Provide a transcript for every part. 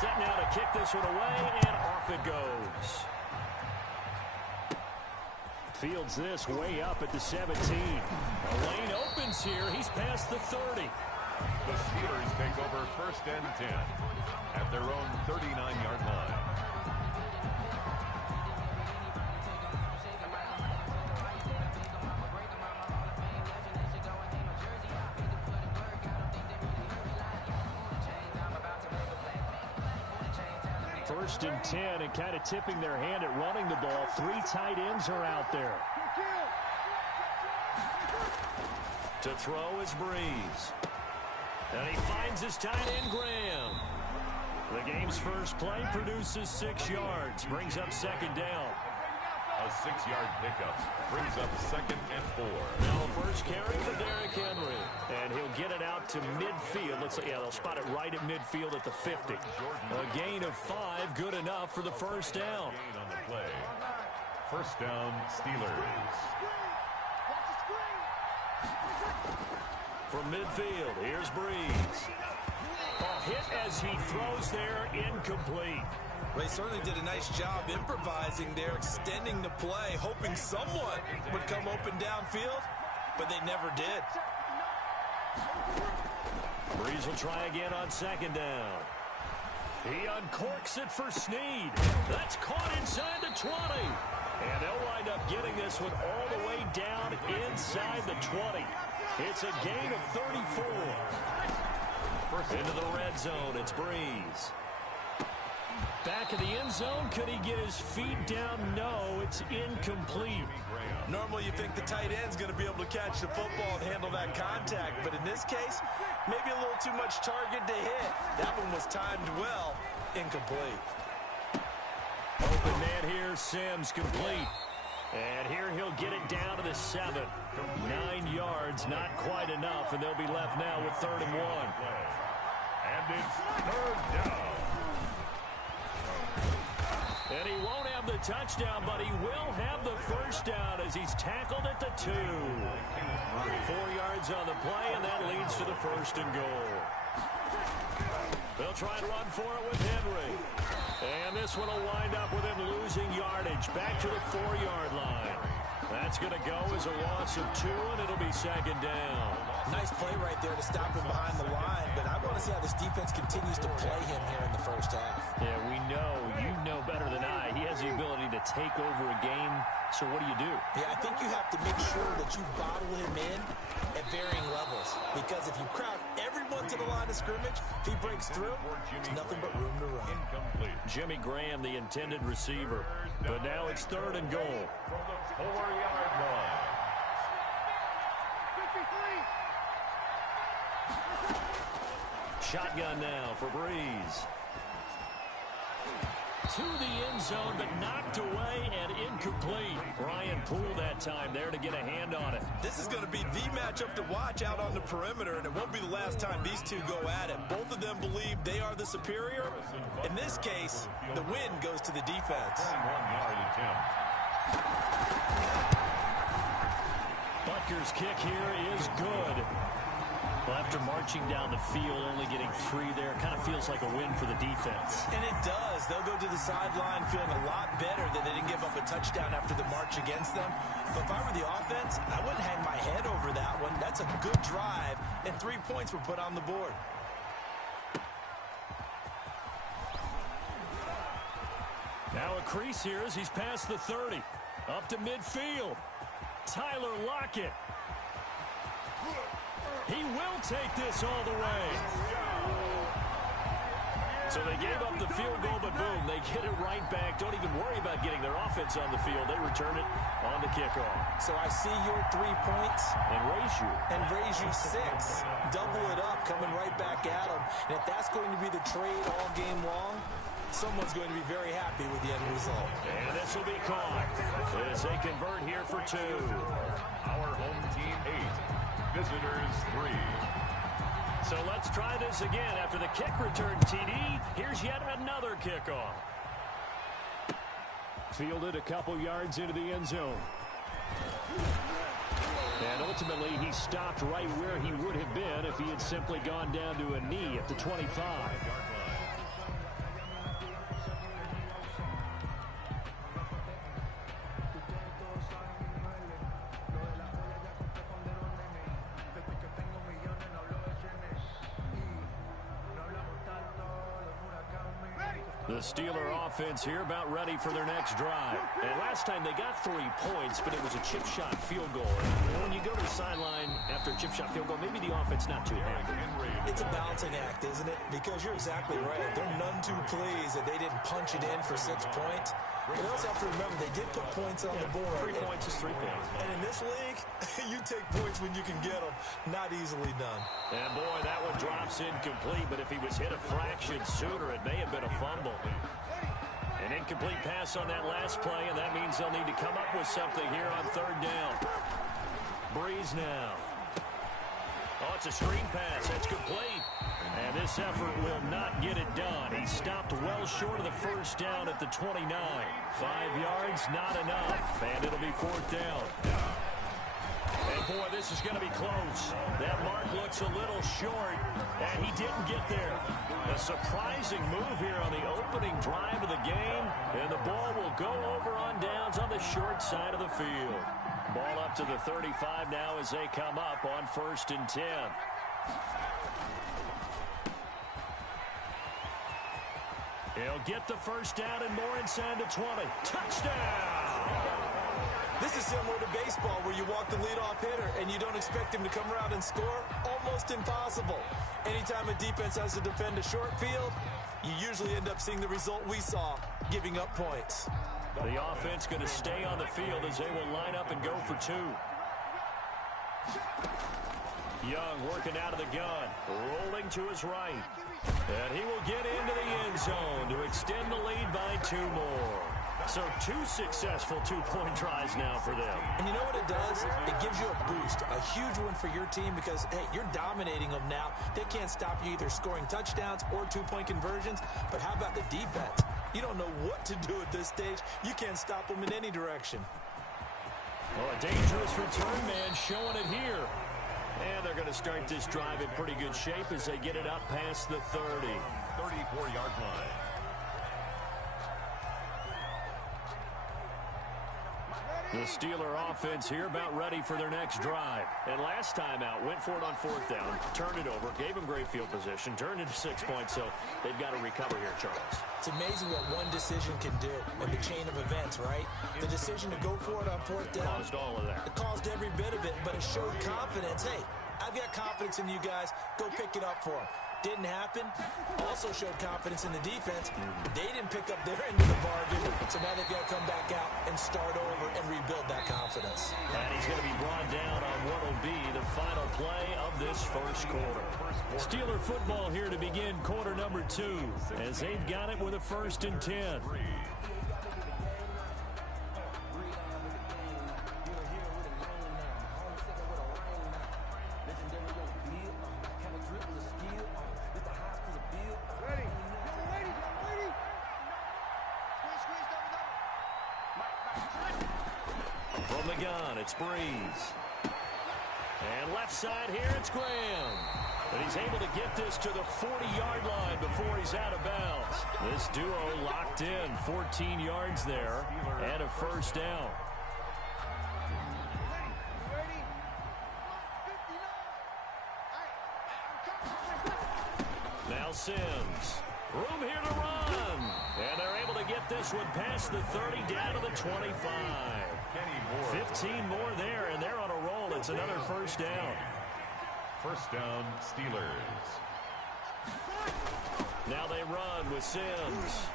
Set now to kick this one away, and off it goes. Fields this way up at the 17. The lane opens here. He's past the 30. The Steelers take over 1st and 10 at their own 39-yard line. First and 10, and kind of tipping their hand at running the ball. 3 tight ends are out there. To throw is Breeze. And he finds his tight end, Graham. The game's first play produces 6 yards. Brings up 2nd down. A 6-yard pickup brings up 2nd and 4. Now the first carry for Derrick Henry. And he'll get it out to midfield. They'll spot it right at midfield at the 50. A gain of 5, good enough for the first down. Gain on the play. First down, Steelers. From midfield, here's Breeze. A hit as he throws there, incomplete. They certainly did a nice job improvising there, extending the play, hoping someone would come open downfield, but they never did. Breeze will try again on 2nd down. He uncorks it for Snead. That's caught inside the 20. And they'll wind up getting this one all the way down inside the 20. It's a gain of 34. Into the red zone, it's Breeze. Back of the end zone, could he get his feet down? No, it's incomplete. Normally you think the tight end's going to be able to catch the football and handle that contact, but in this case, maybe a little too much target to hit. That one was timed well, incomplete. Open man here, Sims complete. And here he'll get it down to the 7. 9 yards, not quite enough, and they'll be left now with 3rd and 1. And it's 3rd down. And he won't have the touchdown, but he will have the first down as he's tackled at the 2. 4 yards on the play, and that leads to the 1st and goal. They'll try and run for it with Henry. And this one will wind up with him losing yardage back to the 4-yard line. That's going to go as a loss of 2, and it'll be 2nd down. Nice play right there to stop him behind the line, but I want to see how this defense continues to play him here in the first half. Yeah, we know, you know better than I, he has the ability to take over a game. So what do you do? Yeah, I think you have to make sure that you bottle him in at varying levels. Because if you crowd everyone to the line of scrimmage, if he breaks through, there's nothing but room to run. Incomplete. Jimmy Graham, the intended receiver. But now it's 3rd and goal. From the 4-yard line. Shotgun now for Breeze. To the end zone, but knocked away and incomplete. Ryan Poole that time there to get a hand on it. This is going to be the matchup to watch out on the perimeter, and it won't be the last time these two go at it. Both of them believe they are the superior. In this case, the win goes to the defense. 1-yard attempt. Butker's kick here is good. Well, after marching down the field, only getting 3 there, kind of feels like a win for the defense. And it does. They'll go to the sideline feeling a lot better that they didn't give up a touchdown after the march against them. But if I were the offense, I wouldn't hang my head over that one. That's a good drive, and 3 points were put on the board. Now a crease here as he's past the 30. Up to midfield. Tyler Lockett. He will take this all the way. So they gave up the field goal, but boom, they get it right back. Don't even worry about getting their offense on the field. They return it on the kickoff. So I see your 3 points. And raise you 6. Double it up, coming right back at them. And if that's going to be the trade all game long, someone's going to be very happy with the end result. And this will be caught as they convert here for 2. Our home team 8. Visitors 3. So let's try this again. After the kick return TD, here's yet another kickoff. Fielded a couple yards into the end zone. And ultimately, he stopped right where he would have been if he had simply gone down to a knee at the 25. The Steeler offense here about ready for their next drive. And last time they got 3 points, but it was a chip shot field goal. And when you go to the sideline after a chip shot field goal, maybe the offense not too happy. It's a balancing act, isn't it? Because you're exactly right. They're none too pleased that they didn't punch it in for 6 points. But you also have to remember they did put points on the board. 3 points is 3 points. And in this league, you take points when you can get them. Not easily done. And boy, that one drops incomplete, but if he was hit a fraction sooner, it may have been a fumble. An incomplete pass on that last play, and that means they'll need to come up with something here on 3rd down. Breeze now. Oh, it's a screen pass. That's complete. And this effort will not get it done. He stopped well short of the 1st down at the 29. 5 yards, not enough. And it'll be 4th down. And boy, this is going to be close. That mark looks a little short, and he didn't get there. A surprising move here on the opening drive of the game, and the ball will go over on downs on the short side of the field. Ball up to the 35 now as they come up on 1st and 10. He'll get the 1st down and more inside the 20. Touchdown! This is similar to baseball where you walk the leadoff hitter and you don't expect him to come around and score. Almost impossible. Anytime a defense has to defend a short field, you usually end up seeing the result we saw, giving up points. The offense going to stay on the field as they will line up and go for 2. Young working out of the gun, rolling to his right. And he will get into the end zone to extend the lead by 2 more. So 2 successful 2-point tries now for them. And you know what it does? It gives you a boost, a huge one for your team because, hey, you're dominating them now. They can't stop you either scoring touchdowns or 2-point conversions. But how about the defense? You don't know what to do at this stage. You can't stop them in any direction. Well, a dangerous return man showing it here. And they're going to start this drive in pretty good shape as they get it up past the 30. 34-yard line. The Steeler offense here about ready for their next drive. And last time out, went for it on 4th down, turned it over, gave them great field position, turned into 6 points, so they've got to recover here, Charles. It's amazing what one decision can do in the chain of events, right? The decision to go for it on 4th down. Caused all of that. It caused every bit of it, but it showed confidence. Hey, I've got confidence in you guys. Go pick it up for them. Didn't happen. Also showed confidence in the defense. They didn't pick up their end of the bargain, so now they've got to come back out and start over and rebuild that confidence. And he's going to be brought down on what will be the final play of this first quarter. Steeler football here to begin quarter number 2, as they've got it with a 1st and 10. From the gun, it's Breeze. And left side here, it's Graham. But he's able to get this to the 40-yard line before he's out of bounds. This duo locked in, 14 yards there, and a 1st down. Now Sims. Room here to run. And they're able to get this one past the 30 down to the 25. 15 more there, and they're on a roll. It's another 1st down. 1st down, Steelers. Now they run with Sims.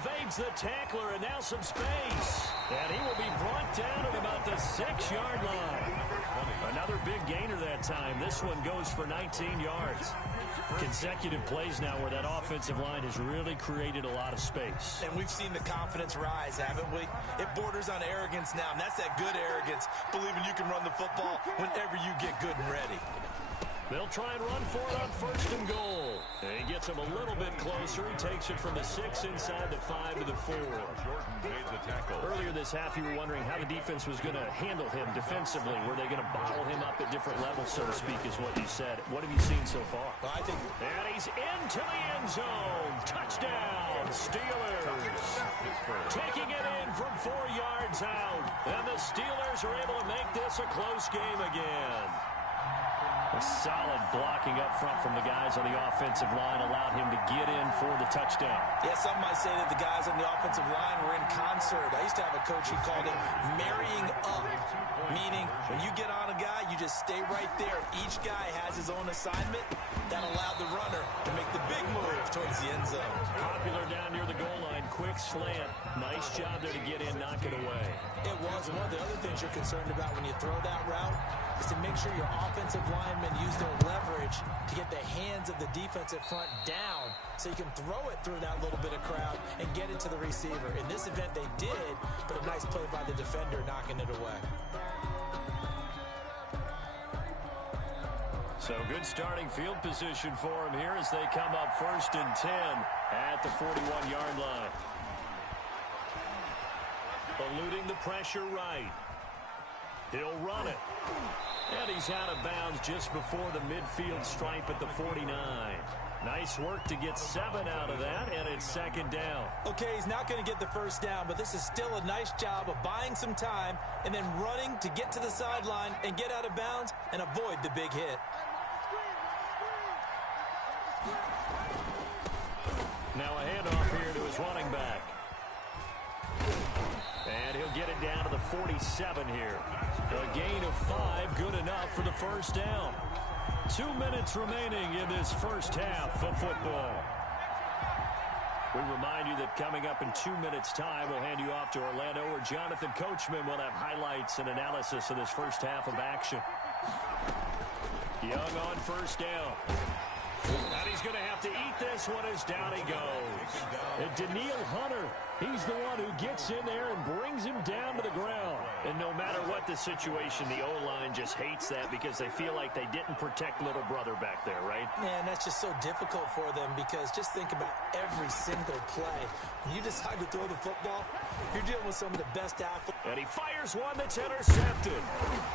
Evades the tackler, and now some space. And he will be brought down at about the 6-yard line. Another big gainer that time. This one goes for 19 yards. Consecutive plays now where that offensive line has really created a lot of space. And we've seen the confidence rise, haven't we? It borders on arrogance now, and that's that good arrogance, believing you can run the football whenever you get good and ready. They'll try and run for it on 1st and goal. And he gets him a little bit closer. He takes it from the 6 inside the 5 to the 4. Jordan made the tackle. Earlier this half, you were wondering how the defense was going to handle him defensively. Were they going to bottle him up at different levels, so to speak, is what you said. What have you seen so far? Well, I think... And he's into the end zone. Touchdown, Steelers. Taking it in from 4 yards out. And the Steelers are able to make this a close game again. A solid blocking up front from the guys on the offensive line allowed him to get in for the touchdown. Yeah, some might say that the guys on the offensive line were in concert. I used to have a coach who called it marrying up, meaning when you get on a guy, you just stay right there. Each guy has his own assignment. That allowed the runner to make the big move towards the end zone. Popular down near the goal line, quick slant. Nice job there to get in, knock it away. It was. One of the other things you're concerned about when you throw that route is to make sure your offensive linemen use their leverage to get the hands of the defensive front down so you can throw it through that little bit of crowd and get it to the receiver. In this event, they did, but a nice play by the defender knocking it away. So good starting field position for him here as they come up 1st and 10 at the 41-yard line. Eluding the pressure right. He'll run it. And he's out of bounds just before the midfield stripe at the 49. Nice work to get 7 out of that, and it's 2nd down. Okay, he's not going to get the 1st down, but this is still a nice job of buying some time and then running to get to the sideline and get out of bounds and avoid the big hit. Now a handoff here to his running back. And he'll get it down to the 47 here. A gain of 5, good enough for the 1st down. 2 minutes remaining in this first half of football. We remind you that coming up in 2 minutes' time, we'll hand you off to Orlando, where Jonathan Coachman will have highlights and analysis of this first half of action. Young on 1st down. And he's going to have to eat this one as down he goes. And Daniil Hunter, he's the one who gets in there and brings him down to the ground. And no matter what the situation, the O-line just hates that because they feel like they didn't protect little brother back there, right? Man, that's just so difficult for them because just think about every single play. When you decide to throw the football, you're dealing with some of the best athletes. And he fires one that's intercepted.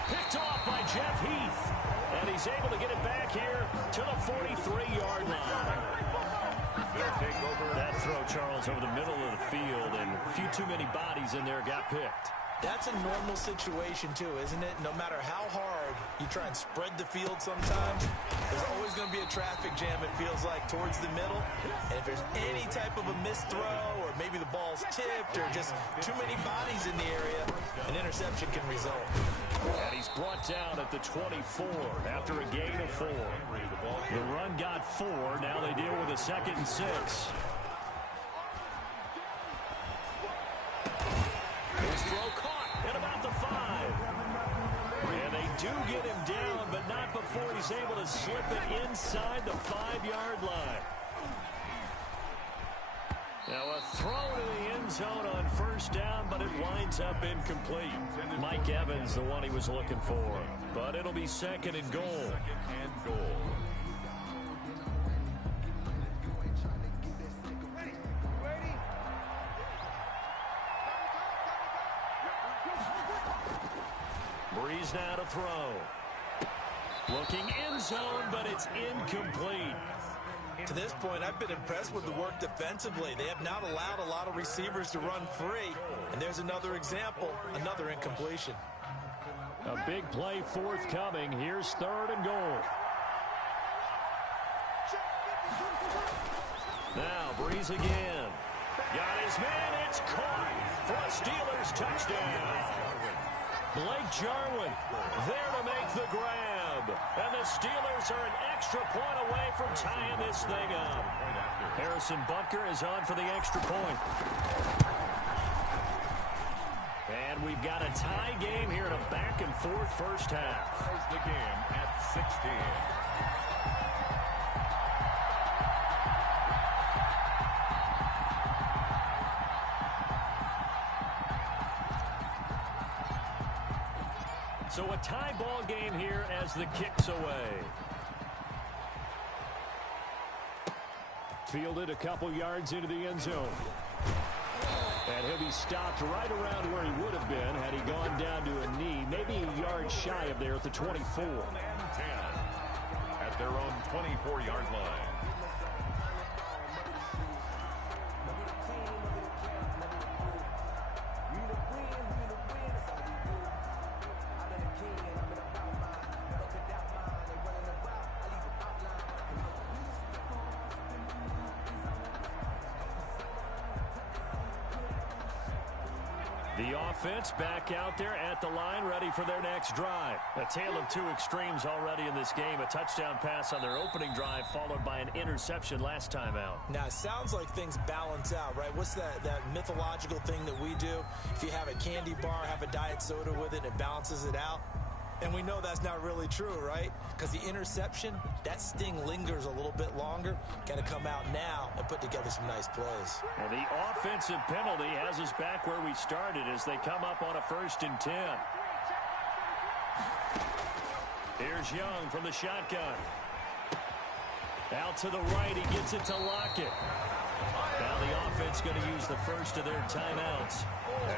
Picked off by Jeff Heath. And he's able to get it back here to the 43-yard line. They'll take over. That throw, Charles, over the middle of the field, and a few too many bodies in there got picked. That's a normal situation, too, isn't it? No matter how hard you try and spread the field sometimes, there's always going to be a traffic jam, it feels like, towards the middle. And if there's any type of a missed throw or maybe the ball's tipped or just too many bodies in the area, an interception can result. And he's brought down at the 24 after a gain of 4. The run got 4. Now they deal with a 2nd and 6. His throw caught at about the 5. And they do get him down, but not before he's able to slip it inside the 5-yard line. Now a throw to the end zone on 1st down, but it winds up incomplete. Mike Evans, the one he was looking for. But it'll be 2nd and goal. 2nd and goal. Breeze now to throw. Looking end zone, but it's incomplete. To this point, I've been impressed with the work defensively. They have not allowed a lot of receivers to run free. And there's another example, another incompletion. A big play forthcoming. Here's 3rd and goal. Now Breeze again. Got his man. It's caught for a Steelers touchdown. Blake Jarwin there to make the grab. And the Steelers are an extra point away from tying this thing up. Harrison Butker is on for the extra point. And we've got a tie game here in a back-and-forth first half. Ties the game at 16. So a tie ball game here as the kick's away. Fielded a couple yards into the end zone. And he'll be stopped right around where he would have been had he gone down to a knee, maybe a yard shy of there at the 24. 10 at their own 24-yard line. The offense back out there at the line, ready for their next drive. A tale of two extremes already in this game. A touchdown pass on their opening drive, followed by an interception last time out. Now, it sounds like things balance out, right? What's that mythological thing that we do? If you have a candy bar, have a diet soda with it, it balances it out. And we know that's not really true, right? Because the interception, that sting lingers a little bit longer. Got to come out now and put together some nice plays. And the offensive penalty has us back where we started as they come up on a 1st and 10. Here's Young from the shotgun. Out to the right, he gets it to Lockett. Now the offense going to use the first of their timeouts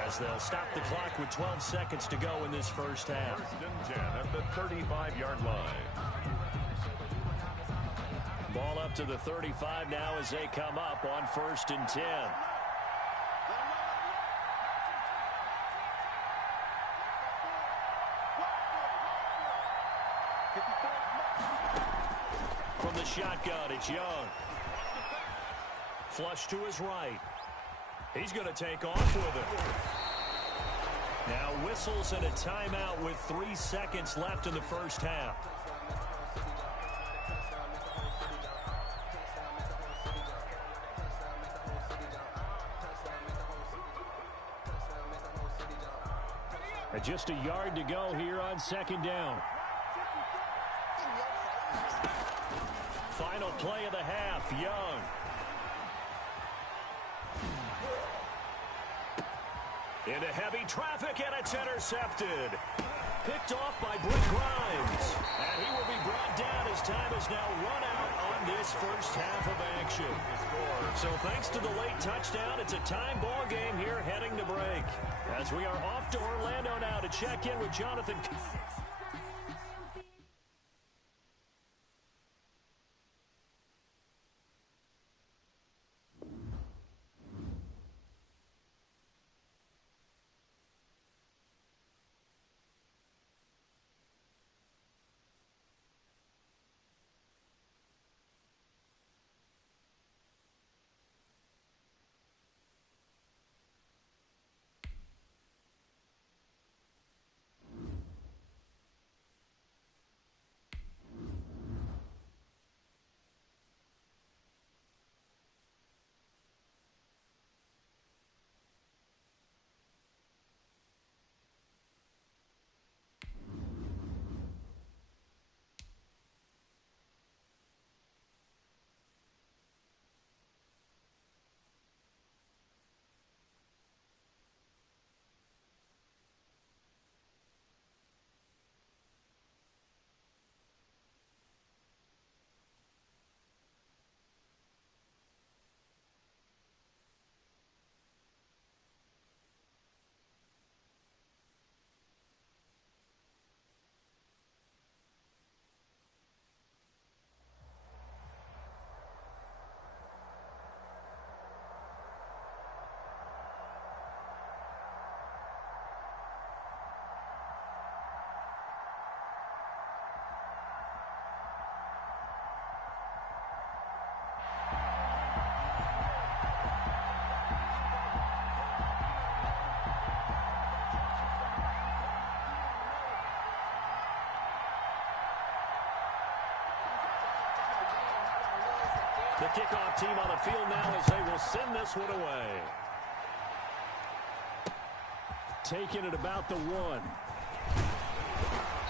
as they'll stop the clock with 12 seconds to go in this first half. 1st and 10 at the 35-yard line. Ball up to the 35 now as they come up on 1st and 10. From the shotgun, it's Young. Flush to his right. He's going to take off with it. Now whistles and a timeout with 3 seconds left in the first half. And just a yard to go here on 2nd down. Final play of the half, Young. Into heavy traffic, and it's intercepted. Picked off by Britt Grimes. And he will be brought down as time is now run out on this first half of action. So thanks to the late touchdown, it's a time ball game here heading to break. As we are off to Orlando now to check in with Jonathan. The kickoff team on the field now as they will send this one away. Taking it about the 1.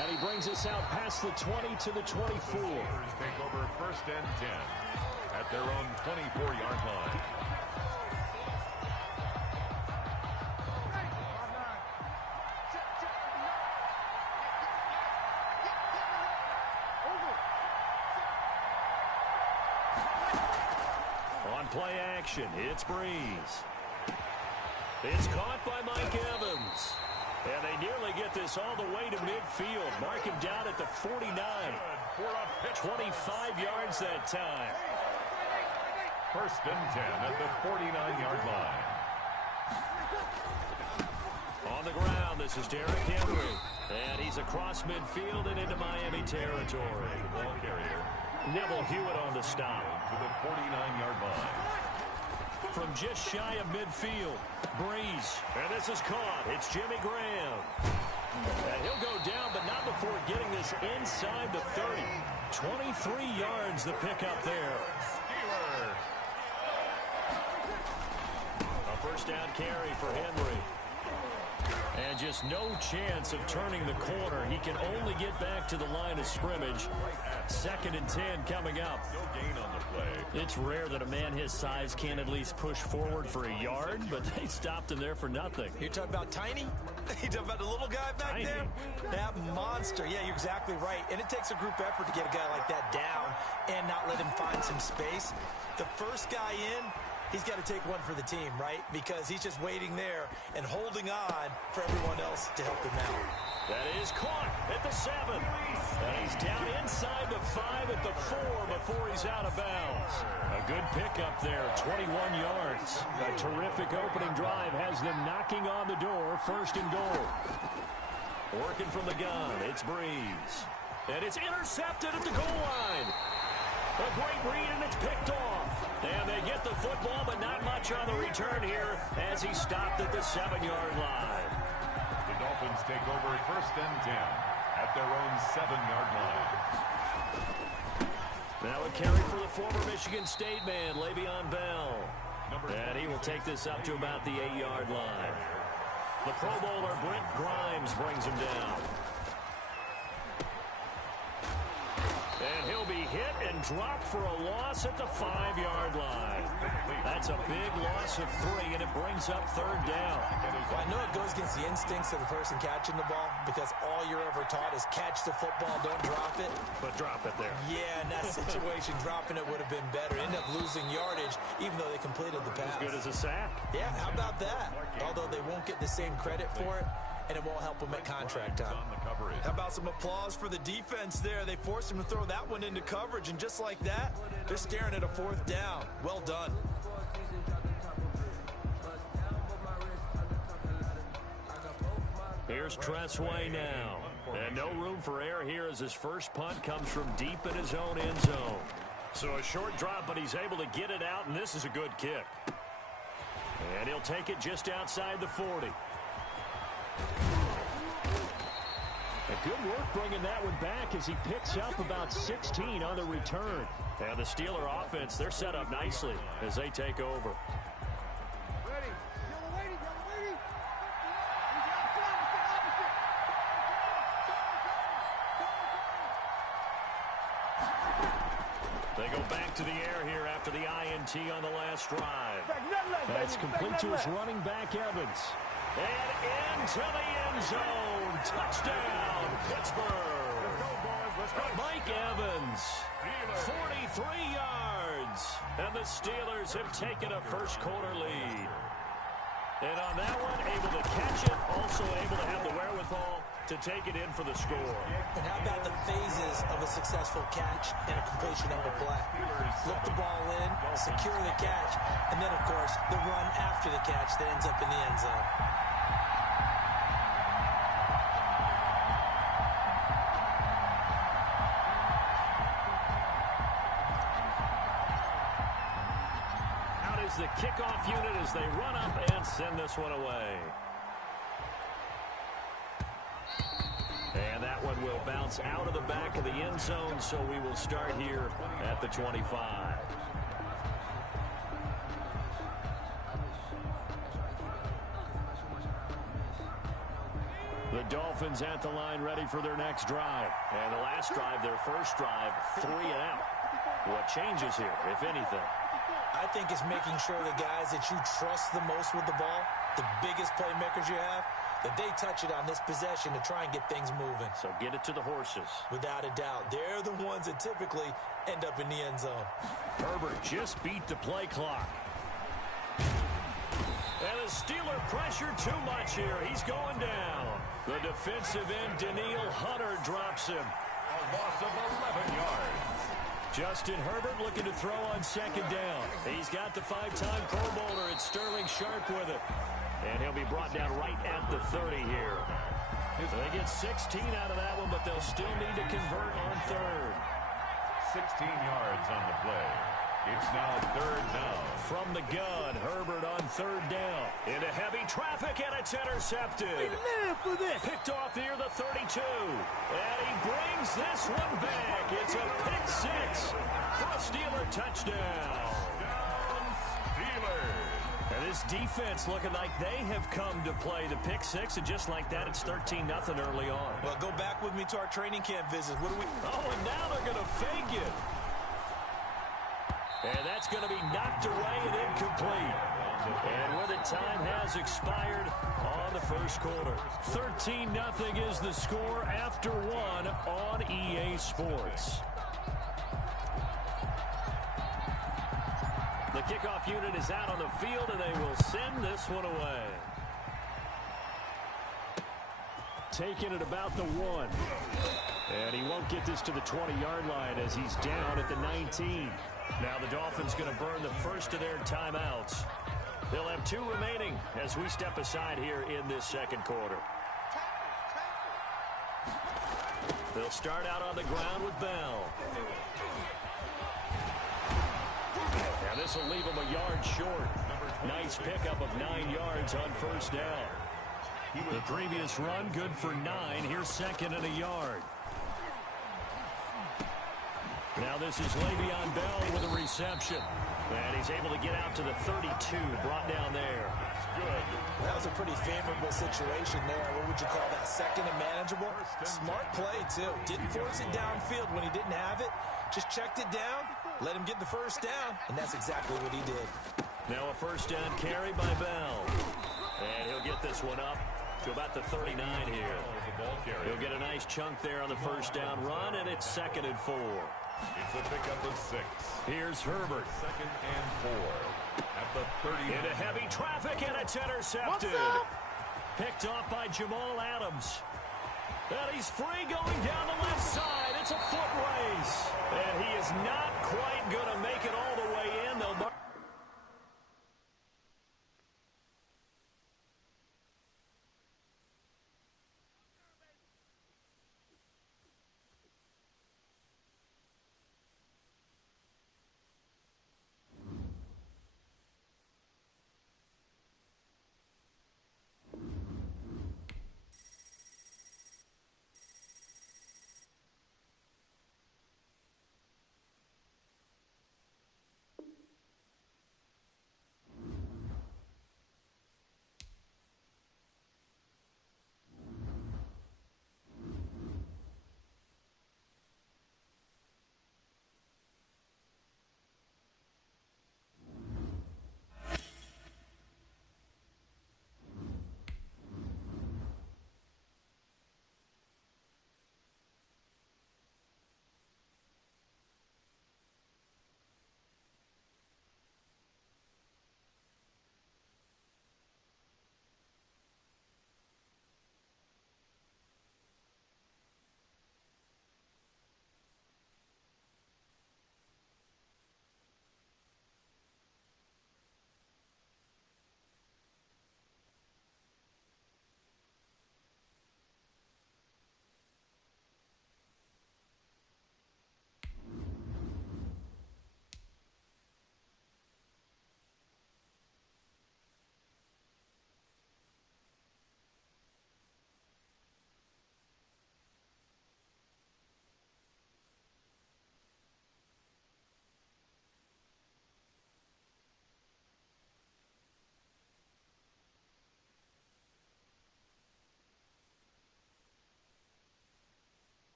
And he brings us out past the 20 to the 24. Take over 1st and 10 at their own 24-yard line. On play action, it's Breeze. It's caught by Mike Evans. And they nearly get this all the way to midfield. Mark him down at the 49. 25 yards that time. 1st and 10 at the 49-yard line. On the ground, this is Derrick Henry. And he's across midfield and into Miami territory. The ball carrier. Neville Hewitt on the stop. To the 49-yard line. From just shy of midfield, Breeze. And this is caught. It's Jimmy Graham. And he'll go down, but not before getting this inside the 30. 23 yards the pickup there. A first down carry for Henry. And just no chance of turning the corner. He can only get back to the line of scrimmage. 2nd and 10 coming up. No gain on the play. It's rare that a man his size can at least push forward for a yard, but they stopped him there for nothing. You're talking about Tiny? You're talking about the little guy back Tiny. there? That monster. Yeah, you're exactly right. And it takes a group effort to get a guy like that down and not let him find some space. The first guy in, he's got to take one for the team, right? Because he's just waiting there and holding on for everyone else to help him out. That is caught at the 7. And he's down inside the 5 at the 4 before he's out of bounds. A good pickup there, 21 yards. A terrific opening drive has them knocking on the door, 1st and goal. Working from the gun, it's Breeze. And it's intercepted at the goal line. A great read, and it's picked off. And they get the football, but not much on the return here as he stopped at the 7-yard line. The Dolphins take over 1st and 10 at their own 7-yard line. Now a carry for the former Michigan State man, Le'Veon Bell. And he will take this up to about the 8-yard line. The Pro Bowler, Brent Grimes, brings him down. And he'll be hit and dropped for a loss at the 5-yard line. That's a big loss of 3, and it brings up 3rd down. Well, I know it goes against the instincts of the person catching the ball because all you're ever taught is catch the football, don't drop it. But drop it there. Yeah, in that situation, dropping it would have been better. End up losing yardage, even though they completed the pass. As good as a sack. Yeah, how about that? Although they won't get the same credit for it, and it won't help them at contract time. How about some applause for the defense there? They forced him to throw that one into coverage, and just like that, they're staring at a 4th down. Well done. Here's Tressway now. And no room for error here as his first punt comes from deep in his own end zone. So a short drop, but he's able to get it out, and this is a good kick. And he'll take it just outside the 40. A good work bringing that one back as he picks up about 16 on the return. And the Steeler offense, they're set up nicely as they take over. They go back to the air here after the INT on the last drive. That's complete to his running back, Evans. And into the end zone. Touchdown, Pittsburgh. Mike Evans, 43 yards. And the Steelers have taken a first-quarter lead. And on that one, able to catch it, also able to have the wherewithal to take it in for the score. And how about the phases of a successful catch and a completion of a play? Look the ball in, secure the catch, and then, of course, the run after the catch that ends up in the end zone. Out is the kickoff unit as they run up and send this one away. And that one will bounce out of the back of the end zone, so we will start here at the 25. The Dolphins at the line ready for their next drive. And the last drive, their first drive, 3 and out. What changes here, if anything? I think it's making sure the guys that you trust the most with the ball, the biggest playmakers you have, that they touch it on this possession to try and get things moving. So get it to the horses. Without a doubt, they're the ones that typically end up in the end zone. Herbert just beat the play clock. And the Steeler pressure too much here. He's going down. The defensive end, Daniil Hunter, drops him. A loss of 11 yards. Justin Herbert looking to throw on second down. He's got the 5-time Pro Bowler. It's Sterling Sharp with it. And he'll be brought down right at the 30 here. So they get 16 out of that one, but they'll still need to convert on third. 16 yards on the play. It's now third down. From the gun, Herbert on third down. Into heavy traffic, and it's intercepted. They live for this. Picked off near the 32. And he brings this one back. It's a pick six for a Steeler touchdown. Steelers. And this defense looking like they have come to play the pick six, and just like that, it's 13-0 early on. Well, go back with me to our training camp visit. What do we... Oh, and now they're going to fake it. And that's going to be knocked away and incomplete. And where the time has expired on the first quarter. 13-0 is the score after one on EA Sports. The kickoff unit is out on the field, and they will send this one away. Taking it about the 1. And he won't get this to the 20-yard line as he's down at the 19. Now the Dolphins going to burn the first of their timeouts. They'll have 2 remaining as we step aside here in this second quarter. They'll start out on the ground with Bell. Now this will leave him a yard short. Nice pickup of 9 yards on first down. The previous run good for 9. Here's second and a yard. Now this is Le'Veon Bell with a reception. And he's able to get out to the 32, brought down there. Good. That was a pretty favorable situation there. What would you call that? Second and manageable? Smart play, too. Didn't force it downfield when he didn't have it. Just checked it down, let him get the first down, and that's exactly what he did. Now a first down carry by Bell. And he'll get this one up to about the 39 here. He'll get a nice chunk there on the first down run, and it's 2nd and 4. It's a pickup of 6. Here's Herbert. 2nd and 4 at the 30. Into heavy traffic, and it's intercepted. Picked off by Jamal Adams. And he's free going down the left side. It's a foot race. And he is not quite going to make it all the way in. They'll mark.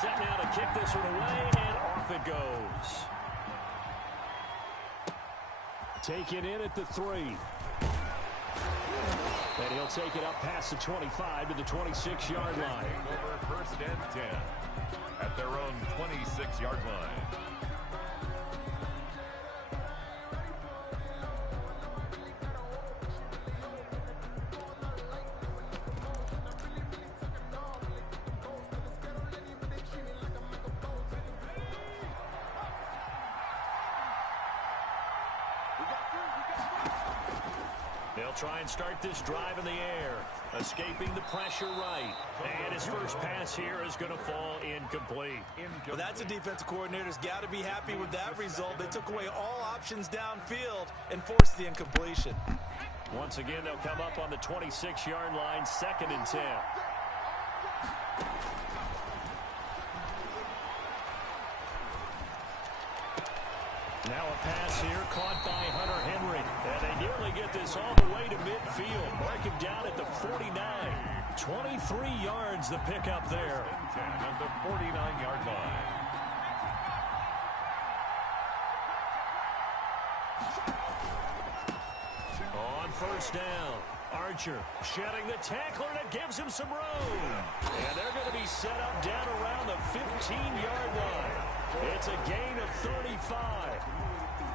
Set now to kick this one away, and off it goes. Take it in at the 3. And he'll take it up past the 25 to the 26-yard line. Over first and 10 at their own 26-yard line. They'll try and start this drive in the air, escaping the pressure right. And his first pass here is going to fall incomplete. Well, that's a defensive coordinator's got to be happy with that result. They took away all options downfield and forced the incompletion. Once again, they'll come up on the 26-yard line, 2nd and 10. Now a pass here caught by Hunter Henry. And they nearly get this all the way to midfield. Mark him down at the 49. 23 yards the pickup there. At the 49-yard line. On first down, Archer shedding the tackler, and it gives him some room. And they're going to be set up down around the 15-yard line. It's a gain of 35.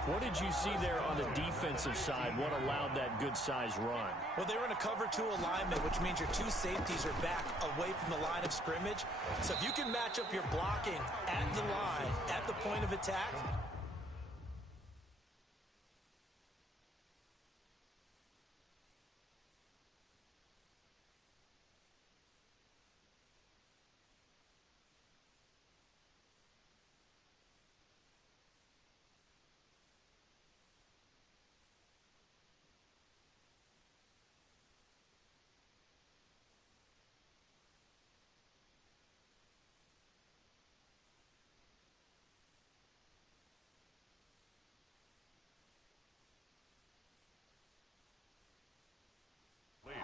What did you see there on the defensive side? What allowed that good-sized run? Well, they were in a cover 2 alignment, which means your 2 safeties are back away from the line of scrimmage. So if you can match up your blocking at the line, at the point of attack,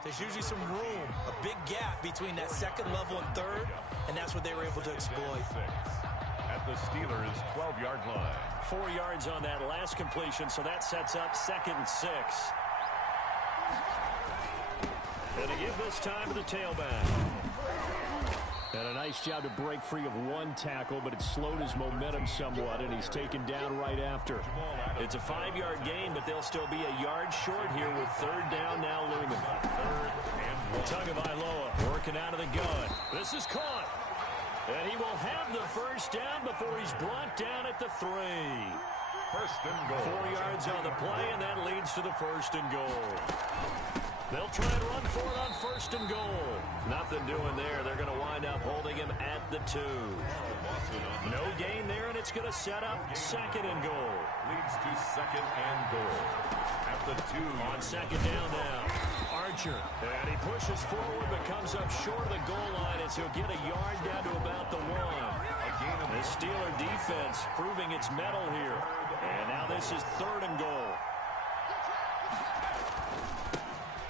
there's usually some room, a big gap between that second level and third, and that's what they were able to exploit. At the Steelers' 12-yard line. 4 yards on that last completion, so that sets up 2nd and 6. And to give this time to the tailback. And a nice job to break free of one tackle, but it slowed his momentum somewhat, and he's taken down right after. It's a 5-yard gain, but they'll still be a yard short here with 3rd down now looming. Tagovailoa working out of the gun. This is caught. And he will have the first down before he's brought down at the 3. First and goal. 4 yards on the play, and that leads to the 1st and goal. They'll try and run for it on 1st and goal. Nothing doing there. They're going to wind up holding him at the 2. No gain there, and it's going to set up 2nd and goal. Leads to 2nd and goal. At the 2. On 2nd down now. Archer. And he pushes forward, but comes up short of the goal line as he'll get a yard down to about the 1. The Steeler defense proving its mettle here. And now this is 3rd and goal.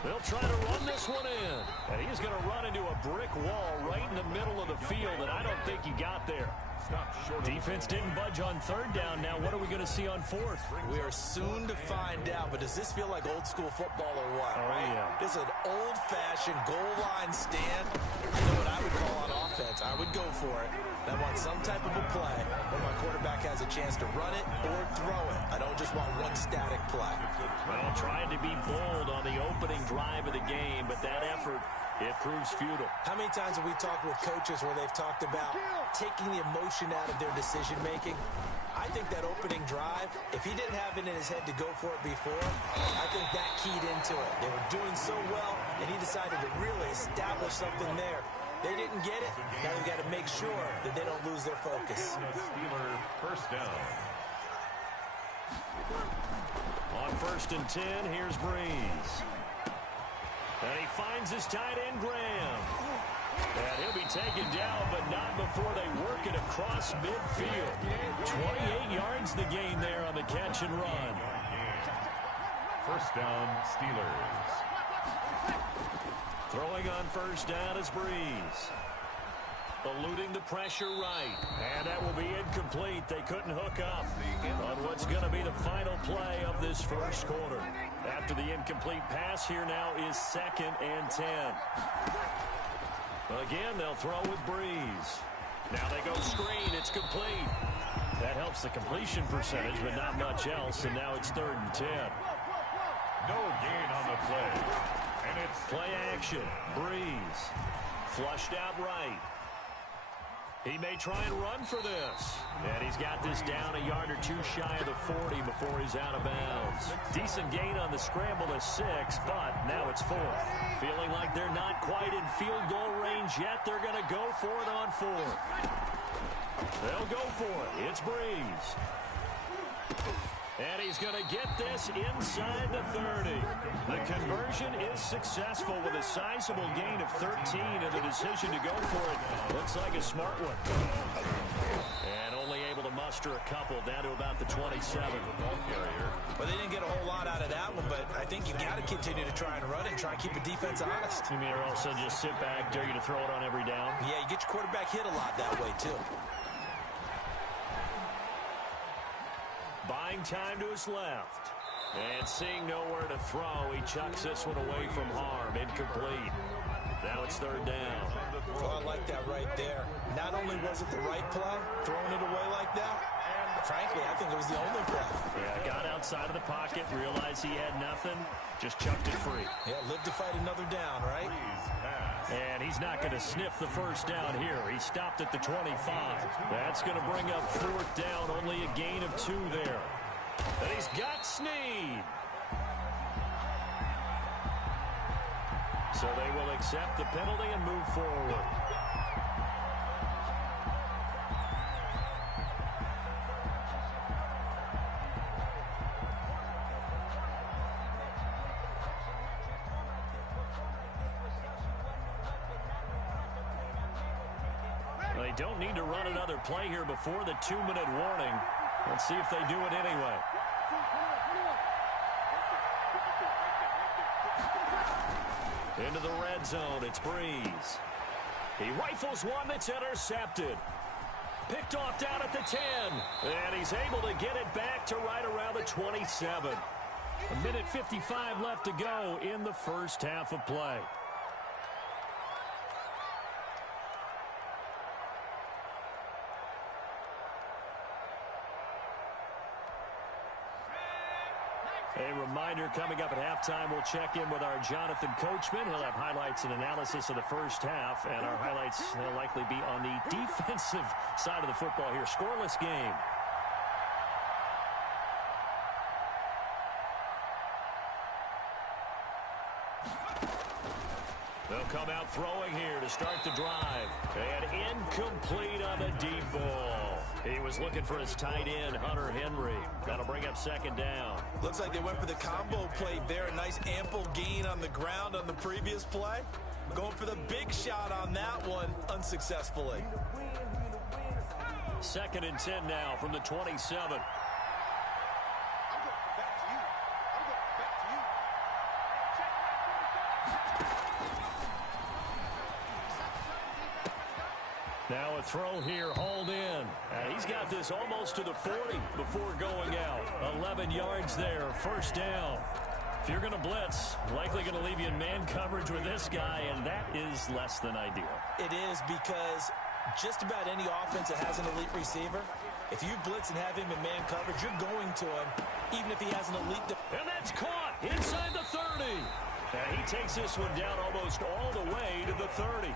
They'll try to run this one in. And he's going to run into a brick wall right in the middle of the field, and I don't think he got there. Defense didn't budge on 3rd down. Now what are we going to see on 4th? We are soon to find out, but does this feel like old school football or what? Oh, right? Yeah. This is an old-fashioned goal line stand. I know what I would call on offense. I would go for it. I want some type of a play where my quarterback has a chance to run it or throw it. I don't just want one static play. Well, trying to be bold on the opening drive of the game, but that effort, it proves futile. How many times have we talked with coaches where they've talked about taking the emotion out of their decision-making? I think that opening drive, if he didn't have it in his head to go for it before, I think that keyed into it. They were doing so well, and he decided to really establish something there. They didn't get it. Now they've got to make sure that they don't lose their focus. Steeler first down. On 1st and 10, here's Breeze. And he finds his tight end, Graham. And he'll be taken down, but not before they work it across midfield. 28 yards the gain there on the catch and run. First down, Steelers. Throwing on 1st down is Breeze. Eluding the pressure right. And that will be incomplete. They couldn't hook up on what's going to be the final play of this first quarter. After the incomplete pass, here now is 2nd and 10. Again, they'll throw with Breeze. Now they go screen. It's complete. That helps the completion percentage, but not much else. And now it's 3rd and 10. No gain on the play. And it's play action. Breeze. Flushed out right. He may try and run for this. And he's got this down a yard or two shy of the 40 before he's out of bounds. Decent gain on the scramble to 6, but now it's 4th. Feeling like they're not quite in field goal range yet. They're going to go for it on 4th. They'll go for it. It's Breeze. And he's going to get this inside the 30. The conversion is successful with a sizable gain of 13, and the decision to go for it looks like a smart one. And only able to muster a couple down to about the 27. Well, they didn't get a whole lot out of that one, but I think you've got to continue to try and run and try and keep the defense honest. You mean or also just sit back, dare you to throw it on every down? Yeah, you get your quarterback hit a lot that way, too. Buying time to his left. And seeing nowhere to throw, he chucks this one away from harm. Incomplete. Now it's 3rd down. Oh, I like that right there. Not only was it the right play, throwing it away like that, frankly, I think it was the only play. Yeah, got outside of the pocket, realized he had nothing, just chucked it free. Yeah, live to fight another down, right? And he's not going to sniff the first down here. He stopped at the 25. That's going to bring up 4th down, only a gain of 2 there. And he's got Snead. So they will accept the penalty and move forward. They don't need to run another play here before the 2-minute warning. Let's see if they do it anyway. Into the red zone, it's Breeze. He rifles one that's intercepted. Picked off down at the 10. And he's able to get it back to right around the 27. 1:55 left to go in the first half of play. A reminder, coming up at halftime, we'll check in with our Jonathan Coachman. He'll have highlights and analysis of the first half, and our highlights will likely be on the defensive side of the football here. Scoreless game. They'll come out throwing here to start the drive. And incomplete on the deep ball. He was looking for his tight end, Hunter Henry. That'll bring up 2nd down. Looks like they went for the combo play there. A nice ample gain on the ground on the previous play. Going for the big shot on that one unsuccessfully. 2nd and 10 now from the 27. Now a throw here, hauled in. And he's got this almost to the 40 before going out. 11 yards there, 1st down. If you're going to blitz, likely going to leave you in man coverage with this guy, and that is less than ideal. It is, because just about any offense that has an elite receiver, if you blitz and have him in man coverage, you're going to him, even if he has an elite. And that's caught inside the 30. And he takes this one down almost all the way to the 30.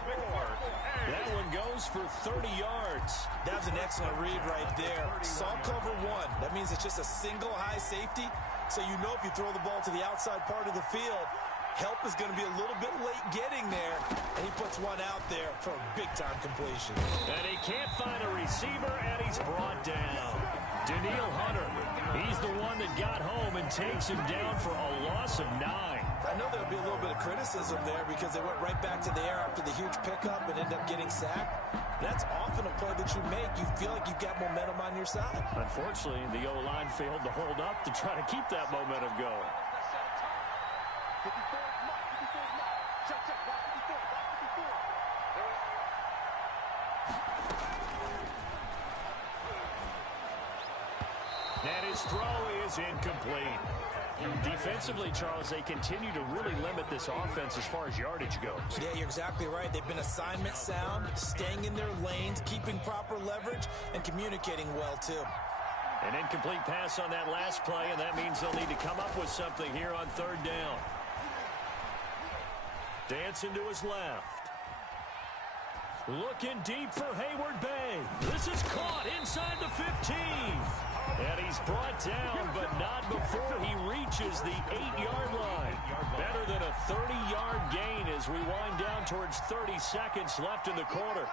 That one goes for 30 yards. That was an excellent read right there. Saw cover 1. That means it's just a single high safety. So you know if you throw the ball to the outside part of the field, help is going to be a little bit late getting there. And he puts one out there for a big-time completion. And he can't find a receiver, and he's brought down. Daniil Hunter, he's the one that got home and takes him down for a loss of 9. I know there'll be a little bit of criticism there because they went right back to the air after the huge pickup and ended up getting sacked. That's often a play that you make. You feel like you've got momentum on your side. Unfortunately, the O-line failed to hold up to try to keep that momentum going. And his throw is incomplete. Defensively, Charles, they continue to really limit this offense as far as yardage goes. Yeah, you're exactly right. They've been assignment sound, staying in their lanes, keeping proper leverage, and communicating well, too. An incomplete pass on that last play, and that means they'll need to come up with something here on third down. Dancing to his left. Looking deep for Hayward Bay. This is caught inside the 15. And he's brought down, but not before he reaches the 8-yard line. Better than a 30-yard gain as we wind down towards 30 seconds left in the quarter.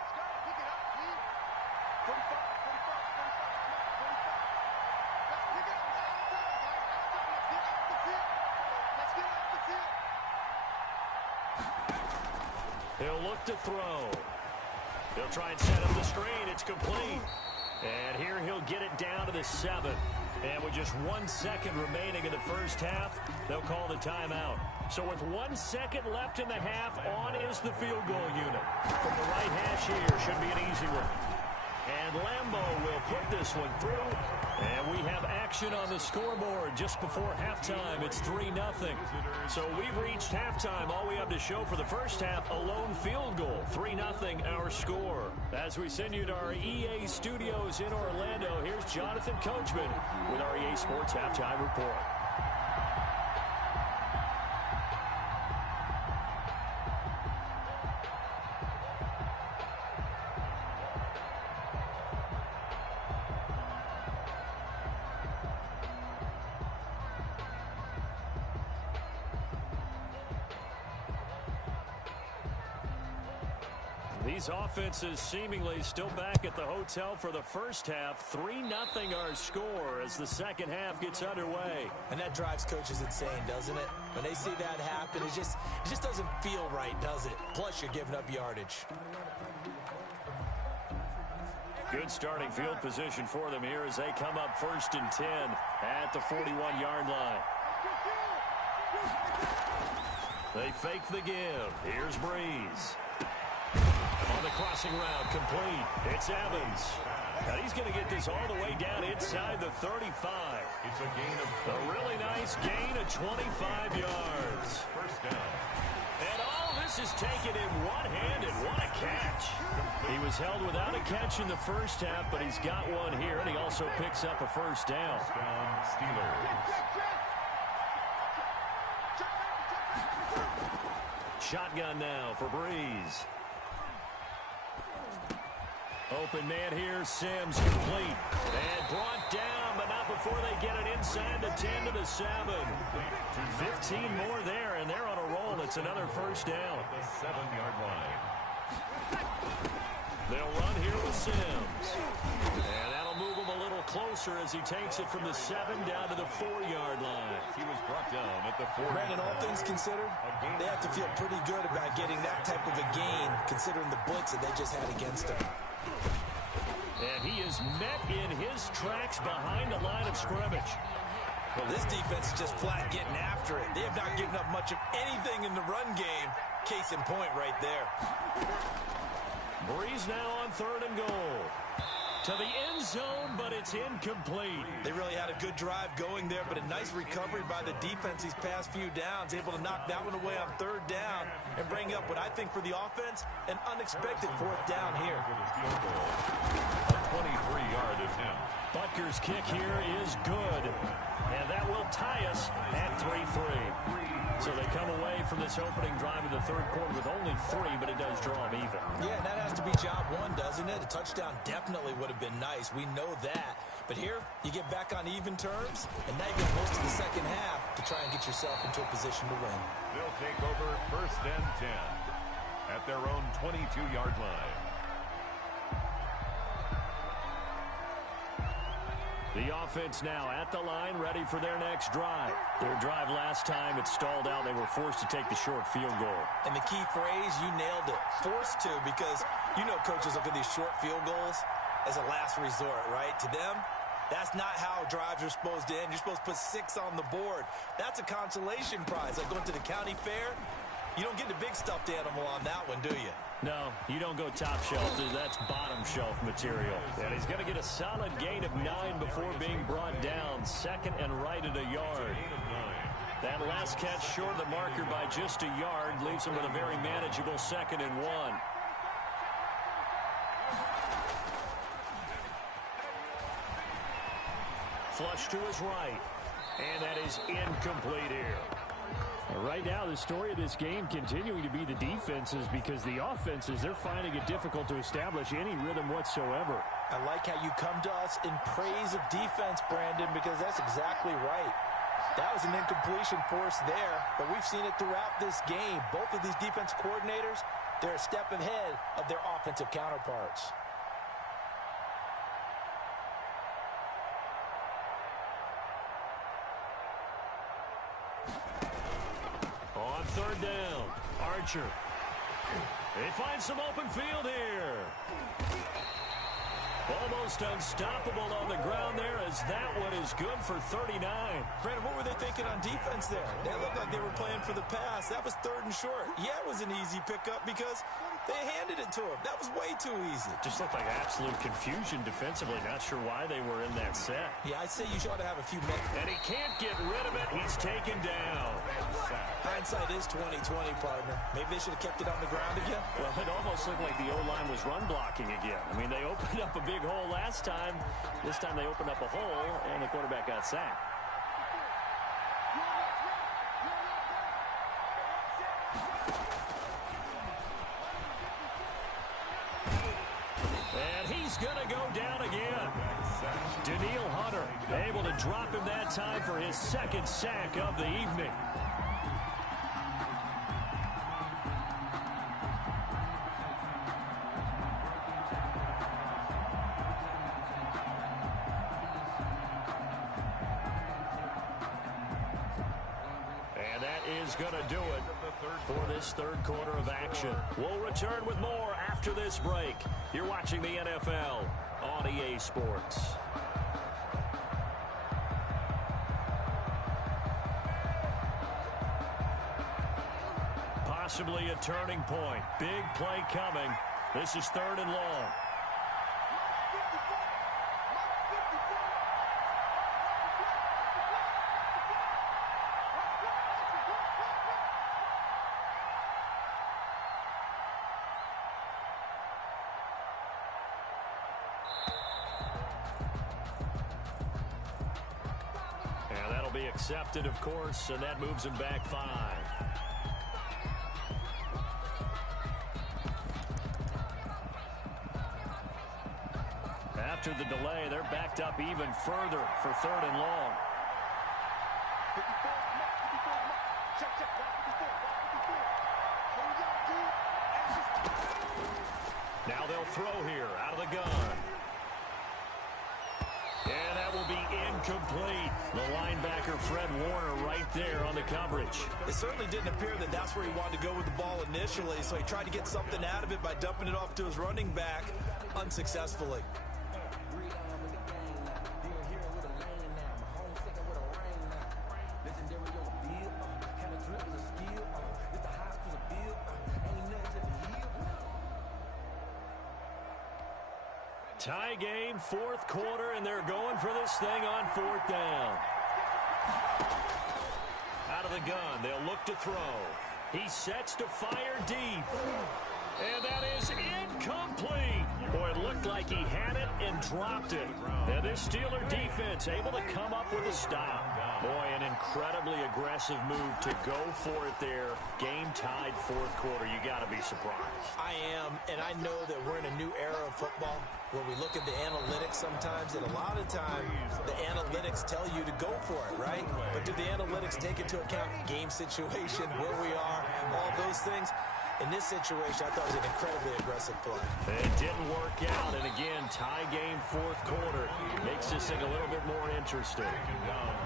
He'll look to throw. He'll try and set up the screen. It's complete. And here he'll get it down to the 7. And with just 1 second remaining in the first half, they'll call the timeout. So with 1 second left in the half, on is the field goal unit. From the right hash here, should be an easy one. And Lambo will put this one through. And we have action on the scoreboard just before halftime. It's 3-0. So we've reached halftime. All we have to show for the first half, a lone field goal. 3-0 our score. As we send you to our EA studios in Orlando, here's Jonathan Coachman with our EA Sports Halftime Report. These offenses seemingly still back at the hotel for the first half. 3-0 our score as the second half gets underway. And that drives coaches insane, doesn't it? When they see that happen, it just doesn't feel right, does it? Plus, you're giving up yardage. Good starting field position for them here as they come up 1st and 10 at the 41-yard line. They fake the give. Here's Breeze. On the crossing route, complete. It's Evans. And he's going to get this all the way down inside the 35. It's a gain of a really nice gain of 25 yards. First down. And all this is taken in one-handed. What a catch. He was held without a catch in the first half, but he's got one here, and he also picks up a first down. First down, Steelers. Shotgun now for Breeze. Open man here, Sims complete. And brought down, but not before they get it inside the 10 to the 7. 15 more there, and they're on a roll. It's another first down. At the 7-yard line. They'll run here with Sims. And that'll move him a little closer as he takes it from the 7 down to the 4-yard line. He was brought down at the 4. Brandon, all things considered, they have to feel pretty good about getting that type of a gain, considering the blitz that they just had against them. And he is met in his tracks behind the line of scrimmage. Well, this defense is just flat getting after it. They have not given up much of anything in the run game. Case in point right there. Breeze now on 3rd and goal. To the end zone, but it's incomplete. They really had a good drive going there, but a nice recovery by the defense these past few downs, able to knock that one away on 3rd down and bring up what I think for the offense, an unexpected 4th down here. A 23-yard attempt. Butker's kick here is good, and that will tie us at 3-3. So they come away from this opening drive in the 3rd quarter with only 3, but it does draw them even. Yeah, and that has to be job one, doesn't it? A touchdown definitely would have been nice. We know that. But here, you get back on even terms, and now you get most of the second half to try and get yourself into a position to win. They'll take over 1st and 10 at their own 22-yard line. The offense now at the line, ready for their next drive. Their drive last time, it stalled out. They were forced to take the short field goal. And the key phrase, you nailed it, forced to, because you know coaches look at these short field goals as a last resort, right? To them, that's not how drives are supposed to end. You're supposed to put 6 on the board. That's a consolation prize, like going to the county fair. You don't get the big stuffed animal on that one, do you? No, you don't go top shelf. That's bottom shelf material. And he's going to get a solid gain of 9 before being brought down. Second and right at a yard. That last catch short of the marker by just a yard leaves him with a very manageable 2nd and 1. Flush to his right. And that is incomplete here. Right now, the story of this game continuing to be the defenses, because the offenses, they're finding it difficult to establish any rhythm whatsoever. I like how you come to us in praise of defense, Brandon, because that's exactly right. That was an incompletion for us there, but we've seen it throughout this game. Both of these defense coordinators, they're a step ahead of their offensive counterparts. On 3rd down, Archer. They find some open field here. Almost unstoppable on the ground there, as that one is good for 39. Brandon, what were they thinking on defense there? They looked like they were playing for the pass. That was 3rd and short. Yeah, it was an easy pickup because they handed it to him. That was way too easy. Just looked like absolute confusion defensively. Not sure why they were in that set. Yeah, I'd say you ought to have a few minutes. And he can't get rid of it. He's taken down. Hindsight is 20/20, partner. Maybe they should have kept it on the ground again. Well, it almost looked like the O-line was run blocking again. I mean, they opened up a big hole last time. This time they opened up a hole, and the quarterback got sacked. And he's going to go down again. Daniil Hunter able to drop him that time for his 2nd sack of the evening. Is going to do it for this 3rd quarter of action. We'll return with more after this break. You're watching the NFL on EA Sports. Possibly a turning point. Big play coming. This is 3rd and long. Be accepted, of course, and that moves him back 5. After the delay, they're backed up even further for 3rd and long. Now they'll throw here out of the gun. And that will be incomplete. The linebacker, Fred Warner, right there on the coverage. It certainly didn't appear that that's where he wanted to go with the ball initially, so he tried to get something out of it by dumping it off to his running back unsuccessfully. Tie game, 4th quarter, and they're going for this thing on 4th down. Out of the gun, they'll look to throw. He sets to fire deep. And that is incomplete. Boy, it looked like he had it and dropped it. And this Steeler defense able to come up with a stop. Boy, an incredibly aggressive move to go for it there. Game tied 4th quarter. You got to be surprised. I am, and I know that we're in a new era of football where we look at the analytics sometimes, and a lot of times the analytics tell you to go for it, right? But do the analytics take into account game situation, where we are, all those things? In this situation, I thought it was an incredibly aggressive play. It didn't work out, and again, tie game 4th quarter. Makes this thing a little bit more interesting.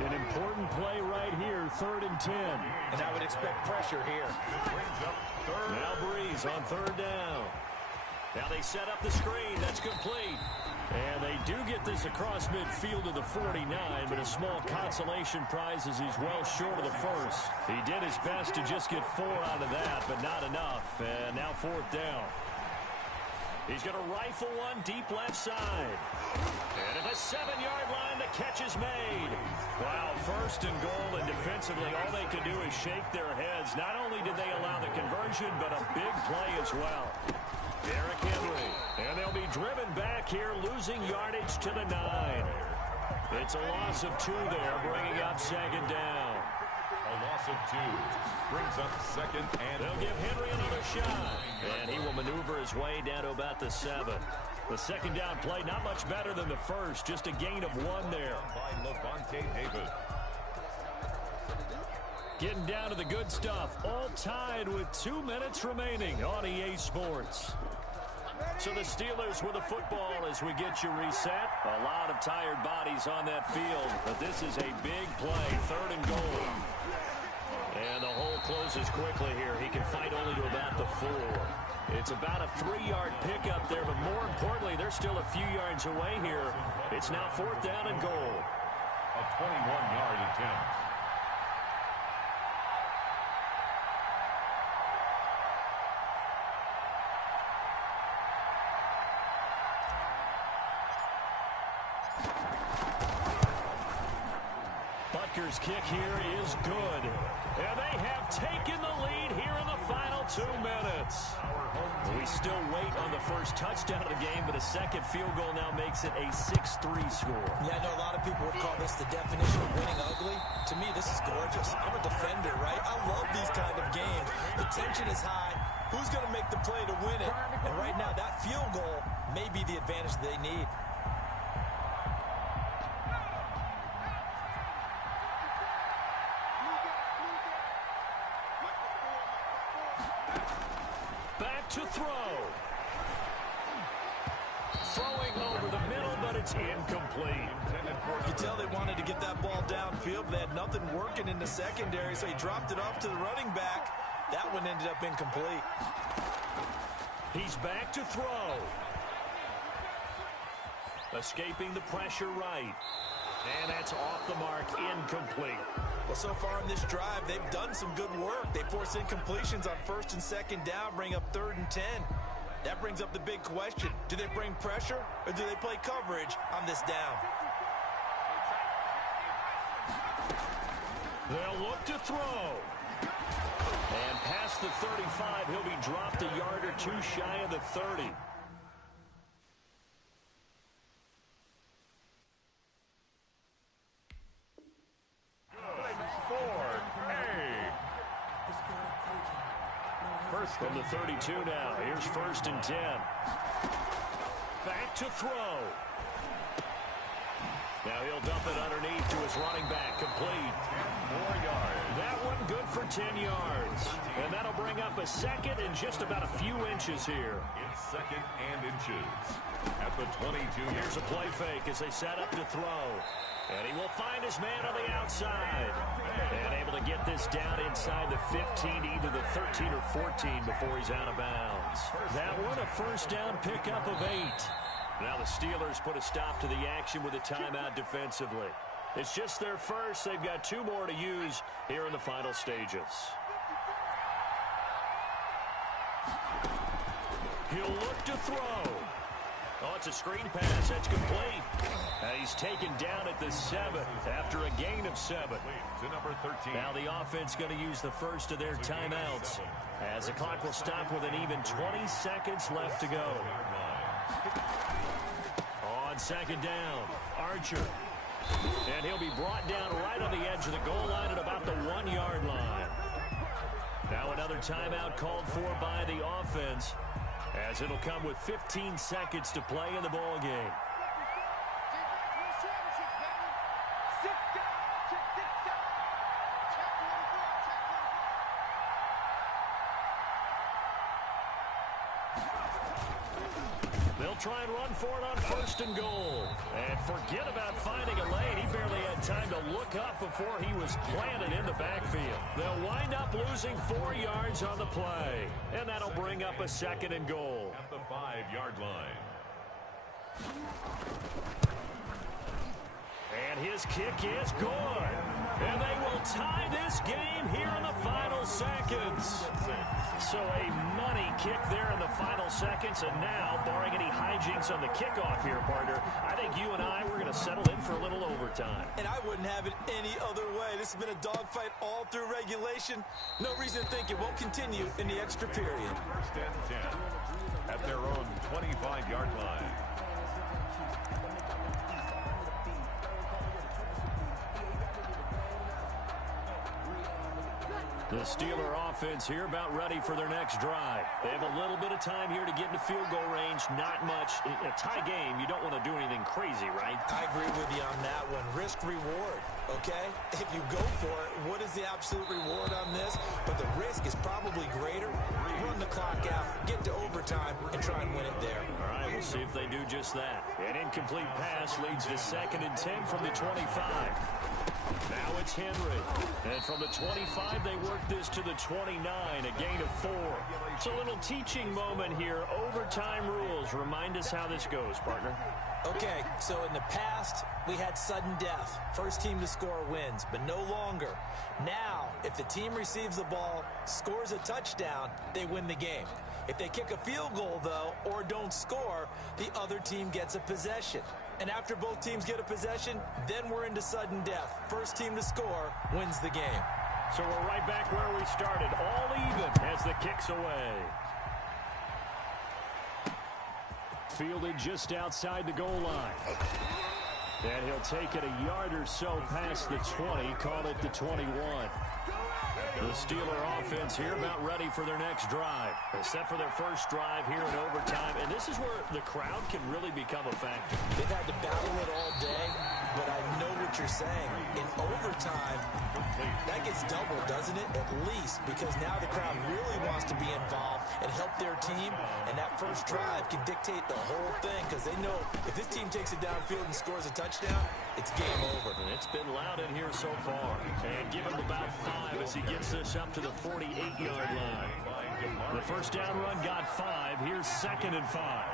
An important play right here, 3rd and 10. And I would expect pressure here. Now Breeze on 3rd down. Now they set up the screen. That's complete. And they do get this across midfield to the 49, but a small consolation prize as he's well short of the first. He did his best to just get 4 out of that, but not enough. And now 4th down. He's going to rifle one deep left side. And at the 7-yard line, the catch is made. Wow, 1st and goal, and defensively, all they could do is shake their heads. Not only did they allow the conversion, but a big play as well. Derrick Henry. And they'll be driven back here, losing yardage to the 9. It's a loss of 2 there, bringing up 2nd down. A loss of 2 brings up 2nd and they'll give Henry another shot. And he will maneuver his way down to about the 7. The 2nd down play, not much better than the first, just a gain of 1 there. by Levante David. Getting down to the good stuff, all tied with 2 minutes remaining on EA Sports. So the Steelers with the football as we get you reset. A lot of tired bodies on that field, but this is a big play, 3rd and goal. And the hole closes quickly here. He can fight only to about the 4. It's about a 3-yard pickup there, but more importantly, they're still a few yards away here. It's now 4th down and goal. A 21-yard attempt. Butker's kick here is good. And they have taken the lead here in the final 2 minutes. We still wait on the first touchdown of the game, but a second field goal now makes it a 6-3 score. Yeah, I know a lot of people would call this the definition of winning ugly. To me, this is gorgeous. I'm a defender, right? I love these kind of games. The tension is high. Who's going to make the play to win it? And right now, that field goal may be the advantage they need. Back to throw. Throwing over the middle, but it's incomplete. You can tell they wanted to get that ball downfield, but they had nothing working in the secondary, so he dropped it off to the running back. That one ended up incomplete. He's back to throw. Escaping the pressure right. And that's off the mark, incomplete. Well, so far in this drive, they've done some good work. They force incompletions on 1st and 2nd down, bring up 3rd and 10. That brings up the big question. Do they bring pressure, or do they play coverage on this down? They'll look to throw. And past the 35, he'll be dropped a yard or 2 shy of the 30. From the 32 now. Here's 1st and 10. Back to throw. Now he'll dump it underneath to his running back. Complete. 4 yards. That one good for 10 yards. And that'll bring up a 2nd and just about a few inches here. It's 2nd and inches. At the 22. Here's a play fake as they set up to throw. And he will find his man on the outside. And able to get this down inside the 15, either the 13 or 14 before he's out of bounds. That one a 1st down pickup of 8. Now the Steelers put a stop to the action with a timeout defensively. It's just their first. They've got 2 more to use here in the final stages. He'll look to throw. Oh, it's a screen pass. That's complete. He's taken down at the 7 after a gain of 7. To number 13. Now the offense going to use the first of their timeouts as the clock will stop with an even 20 seconds left to go. On 2nd down, Archer. And he'll be brought down right on the edge of the goal line at about the 1-yard line. Now another timeout called for by the offense, as it'll come with 15 seconds to play in the ball game. They'll try and run for it on 1st and goal. And forget about finding a lane. He barely had time to look up before he was planted in the backfield. They'll wind up losing 4 yards on the play. And that'll bring up a 2nd and goal. At the 5. 25-yard line. And his kick is good. And they will tie this game here in the final seconds. So a money kick there in the final seconds. And now, barring any hijinks on the kickoff here, partner, I think you and I, we're going to settle in for a little overtime. And I wouldn't have it any other way. This has been a dogfight all through regulation. No reason to think it won't continue in the extra period. First and 10 at their own 25-yard line. The Steeler offense here about ready for their next drive. They have a little bit of time here to get into field goal range. Not much. In a tie game, you don't want to do anything crazy, right? I agree with you on that one. Risk reward, okay? If you go for it, what is the absolute reward on this? But the risk is probably greater. Run the clock out, get to overtime, and try and win it there. All right, we'll see if they do just that. An incomplete pass leads to 2nd and 10 from the 25. Now it's Henry. And from the 25, they work this to the 29, a gain of 4. It's a little teaching moment here. Overtime rules. Remind us how this goes, partner. Okay, so in the past, we had sudden death. First team to score wins, but no longer. Now, if the team receives the ball, scores a touchdown, they win the game. If they kick a field goal, though, or don't score, the other team gets a possession. And after both teams get a possession, then we're into sudden death. First team to score wins the game. So we're right back where we started, all even as the kick's away. Fielded just outside the goal line. And he'll take it a yard or so past the 20, call it the 21. The Steeler offense here about ready for their next drive. They're set for their first drive here in overtime, and this is where the crowd can really become a factor. They've had to battle it all day, but I know what you're saying. In overtime, that gets doubled, doesn't it? At least, because now the crowd really wants to be involved and help their team, and that first drive can dictate the whole thing, because they know if this team takes it downfield and scores a touchdown, it's game over. And it's been loud in here so far. And give him about 5 as he gets this up to the 48-yard line. The first down run got 5. Here's 2nd and 5.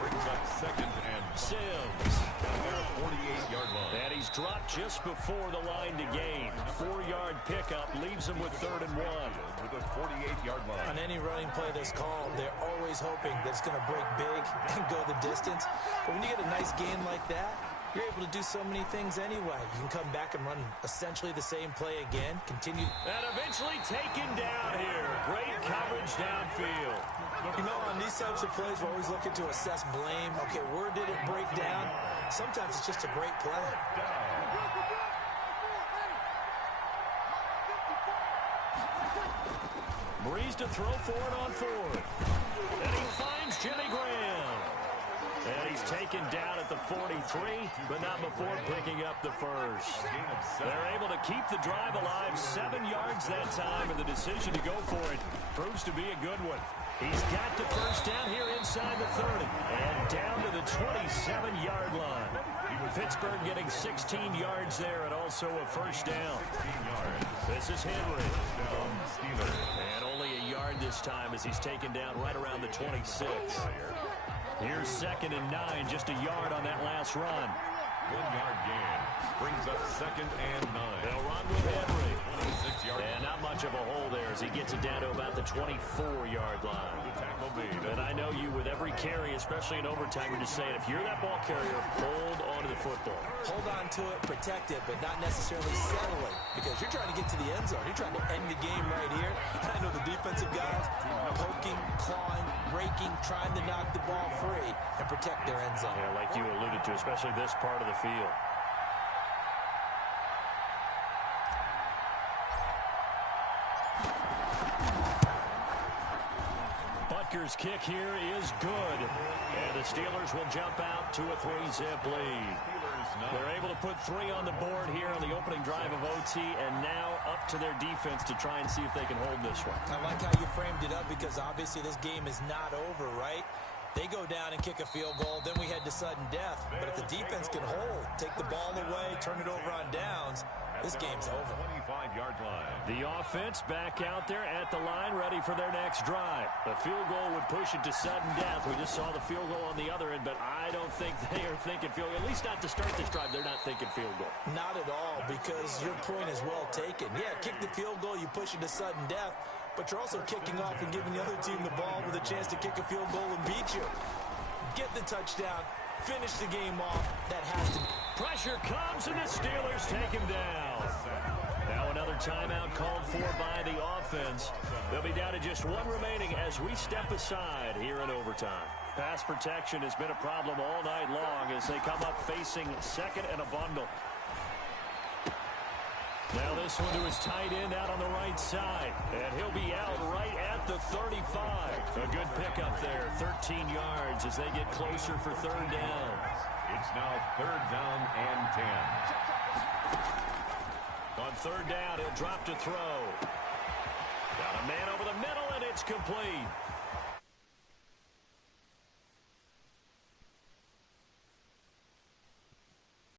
Brings up 2nd and Sims. down there, 48-yard line. And he's dropped just before the line to gain. 4-yard pickup leaves him with 3rd and 1. With a 48-yard line. On any running play that's called, they're always hoping that it's going to break big and go the distance. But when you get a nice gain like that, you're able to do so many things anyway. You can come back and run essentially the same play again, continue. And eventually taken down here. Great coverage downfield. You know, on these types of plays, we're always looking to assess blame. Okay, where did it break down? Sometimes it's just a great play. Breeze to throw for it on 4th. And he finds Jimmy Graham. And he's taken down at the 43, but not before picking up the first. They're able to keep the drive alive, 7 yards that time, and the decision to go for it proves to be a good one. He's got the first down here inside the 30, and down to the 27-yard line. Pittsburgh getting 16 yards there and also a first down. This is Henry. And only a yard this time as he's taken down right around the 26. Here's 2nd and 9, just a yard on that last run. 1-yard gain. Brings up 2nd and 9. They'll run with Henry. 6-yard. And not much of a hole there as he gets it down to about the 24-yard line. The tackle made. And I know you with every carry, especially in overtime, you're just saying, if you're that ball carrier, hold on to the football. Hold on to it, protect it, but not necessarily settle it, because you're trying to get to the end zone. You're trying to end the game right here. And I know the defensive guys poking, clawing, breaking, trying to knock the ball free and protect their end zone. Yeah, like you alluded to, especially this part of the field. Butker's kick here is good. And the Steelers will jump out to a 3-zip lead. They're able to put 3 on the board here on the opening drive of OT, and now up to their defense to try and see if they can hold this one. I like how you framed it up, because obviously this game is not over, right? They go down and kick a field goal, then we head to sudden death. But if the defense can hold, take the ball away, turn it over on downs, this game's over. 25-yard line. The offense back out there at the line, ready for their next drive. The field goal would push it to sudden death. We just saw the field goal on the other end, but I don't think they are thinking field goal. At least not to start this drive. They're not thinking field goal. Not at all, because your point is well taken. Yeah, kick the field goal, you push it to sudden death, but you're also kicking off and giving the other team the ball with a chance to kick a field goal and beat you. Get the touchdown, finish the game off. That has to be. Pressure comes, and the Steelers take him down. Now another timeout called for by the offense. They'll be down to just one remaining as we step aside here in overtime. Pass protection has been a problem all night long as they come up facing second and a bundle. Now this one to his tight end out on the right side. And he'll be out right at the 35. A good pickup there, 13 yards as they get closer for third down. It's now third down and 10. On third down, he'll drop to throw. Got a man over the middle, and it's complete.